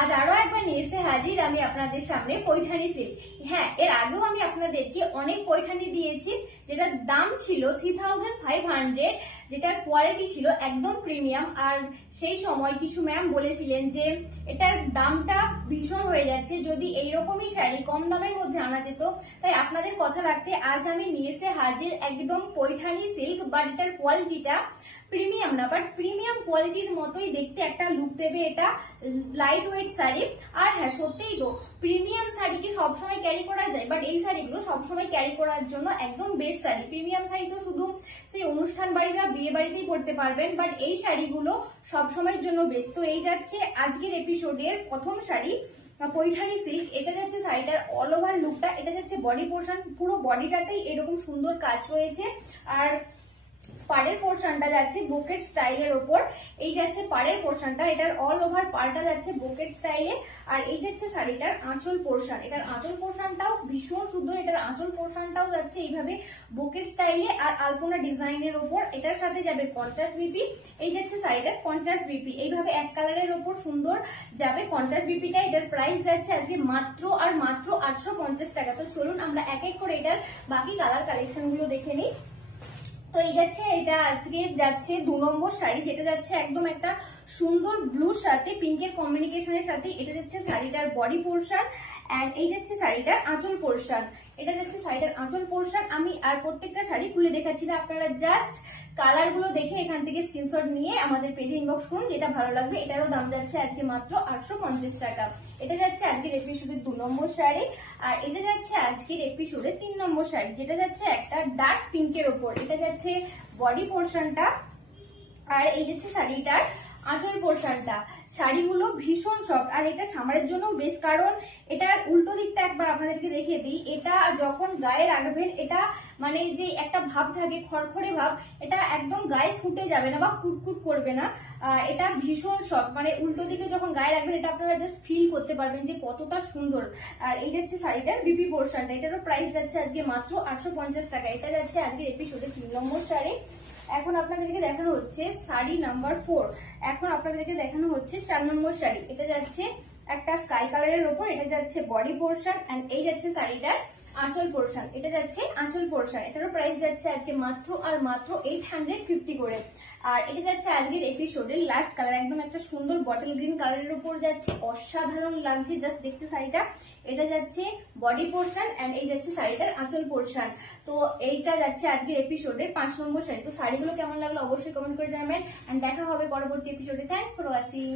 আজ আরো একবার নিয়ে এসে হাজির আমি আপনাদের সামনে পৈঠানি সিল্ক। হ্যাঁ, এর আগেও আমি আপনাদেরকে অনেক পৈঠানি দিয়েছি যেটার দাম ছিল 3500, যেটার কোয়ালিটি ছিল একদম প্রিমিয়াম। আর সেই সময় কিছু ম্যাম বলেছিলেন যে এটার দামটা ভীষণ হয়ে যাচ্ছে, যদি এইরকমই শাড়ি কম দামের মধ্যে আনা যেত। তাই আপনাদের কথা রাখতে আজ আমি নিয়ে এসে হাজির একদম পৈঠানি সিল্ক, বাট এটার কোয়ালিটিটা প্রিমিয়াম না, বাট প্রিমিয়াম কোয়ালিটির মতোই দেখতে একটা লুক দেবে। এটা লাইট ওয়েট শাড়ি। আর হ্যাঁ, সত্যিই তো প্রিমিয়াম শাড়ি কি সবসময় ক্যারি করা যায়, বাট এই শাড়িগুলো সবসময় ক্যারি করার জন্য একদম বেস্ট শাড়ি। প্রিমিয়াম শাড়ি তো শুধু সেই অনুষ্ঠান বাড়ি বা বিয়ে বাড়িতেই পরতে পারবেন, বাট এই শাড়িগুলো সবসময়ের জন্য বেস্ট। তো এই যাচ্ছে আজকের এপিসোডের প্রথম শাড়ি, পৈঠানি সিল্ক। এটা যাচ্ছে শাড়িটার অল ওভার লুকটা, এটা যাচ্ছে বডি পোর্শন, পুরো বডিটাতেই এরকম সুন্দর কাজ রয়েছে। আর পাড়ের পোর্শনটা যাচ্ছে বোকেট স্টাইলের ওপর। এই যাচ্ছে পাড়ের পোর্শনটা, এটার অল ওভার পাড়টা যাচ্ছে বোকেট স্টাইলে। আর এই যাচ্ছে শাড়িটার আঁচল পোর্শন, এটার আঁচল পোর্শনটাও ভীষণ সুন্দর। এটার আঁচল পোর্শনটাও যাচ্ছে এইভাবে বোকেট স্টাইলে আর আলপনা ডিজাইনের ওপর। এটার সাথে যাবে কন্ট্রাস্ট বিপি। এই যাচ্ছে শাড়িটার কন্ট্রাস্ট বিপি, এইভাবে এক কালারের ওপর সুন্দর যাবে কন্ট্রাস্ট বিপিটা। এটার প্রাইস যাচ্ছে আজকে মাত্র আর মাত্র 850 টাকা। তো চলুন আমরা এক এক করে এটার বাকি কালার কালেকশন গুলো দেখে নিই। তো এই যাচ্ছে, এটা আজকে যাচ্ছে 2 নম্বর শাড়ি, যেটা যাচ্ছে একদম একটা সুন্দর ব্লুর সাথে পিঙ্কের কম্বিনেশনের সাথে। এটা যাচ্ছে শাড়িটার বডি পোর্শন, এন্ড এই যাচ্ছে শাড়িটার আঁচল পোর্শন। এটা যাচ্ছে শাড়িটার আঁচল পোর্শন। আমি আর প্রত্যেকটা শাড়ি খুলে দেখাচ্ছি না, আপনারা জাস্ট কালার গুলো দেখে এখান থেকে স্ক্রিনশট নিয়ে আমাদের পেজে ইনবক্স করুন, যেটা ভালো লাগবে। এটারও দাম যাচ্ছে আজকে মাত্র 850 টাকা। এটা যাচ্ছে আজকের এপিসোডের 2 নম্বর শাড়ি। আর এটা যাচ্ছে আজকের এপিসোডের 3 নম্বর শাড়ি, যেটা যাচ্ছে একটা ডার্ক পিঙ্কের ওপর। এটা যাচ্ছে বডি পোর্শনটা, আর এই যাচ্ছে শাড়িটার আঁচল পোর্শনটা। শাড়িগুলো ভীষণ সফট, আর এটা সামারের জন্য বেস্ট, কারণ এটার উল্টো দিকটা একবার আপনাদেরকে দেখিয়ে দিই। এটা যখন গায়ে রাখবেন, এটা মানে যে একটা ভাব থাকে খড়খড়ে ভাব, এটা একদম গায়ে ফুটে যাবে না বা কুটকুট করবে না। এটা ভীষণ সফট, মানে উল্টো দিকে যখন গায়ে রাখবেন এটা আপনারা জাস্ট ফিল করতে পারবেন যে কতটা সুন্দর। আর এই যাচ্ছে শাড়িটার বিপি পোর্শনটা, এটারও প্রাইস যাচ্ছে আজকে মাত্র 850 টাকা। এটা যাচ্ছে আজকের এপিসোডে 3 নম্বর শাড়ি। এখন আপনাদেরকে দেখানো হচ্ছে শাড়ি নাম্বার 4। এখন আপনাদেরকে দেখানো হচ্ছে 4 নম্বর শাড়ি। এটা যাচ্ছে একটা স্কাই কালারের ওপর। এটা যাচ্ছে বডি পোর্শন, এন্ড এই যাচ্ছে শাড়িটার আঁচল পোর্শন। এটা যাচ্ছে আঁচল পোর্শন। এটারও প্রাইস যাচ্ছে আজকে মাত্র আর মাত্র 850 করে। আর এটা যাচ্ছে আজকের এপিসোডের লাস্ট কালার, একদম একটা সুন্দর বটল গ্রিন কালারের উপর যাচ্ছে, অসাধারণ লাগছে জাস্ট দেখতে শাড়িটা। এটা যাচ্ছে বডি পোর্শন, এন্ড এই যাচ্ছে শাড়িটার আঁচল পোর্শন। তো এইটা যাচ্ছে আজকের এপিসোডের 5 নম্বর শাড়ি। তো শাড়িগুলো কেমন লাগলো অবশ্যই কমেন্ট করে জানাবেন, এন্ড দেখা হবে পরবর্তী এপিসোডে। Thanks for watching.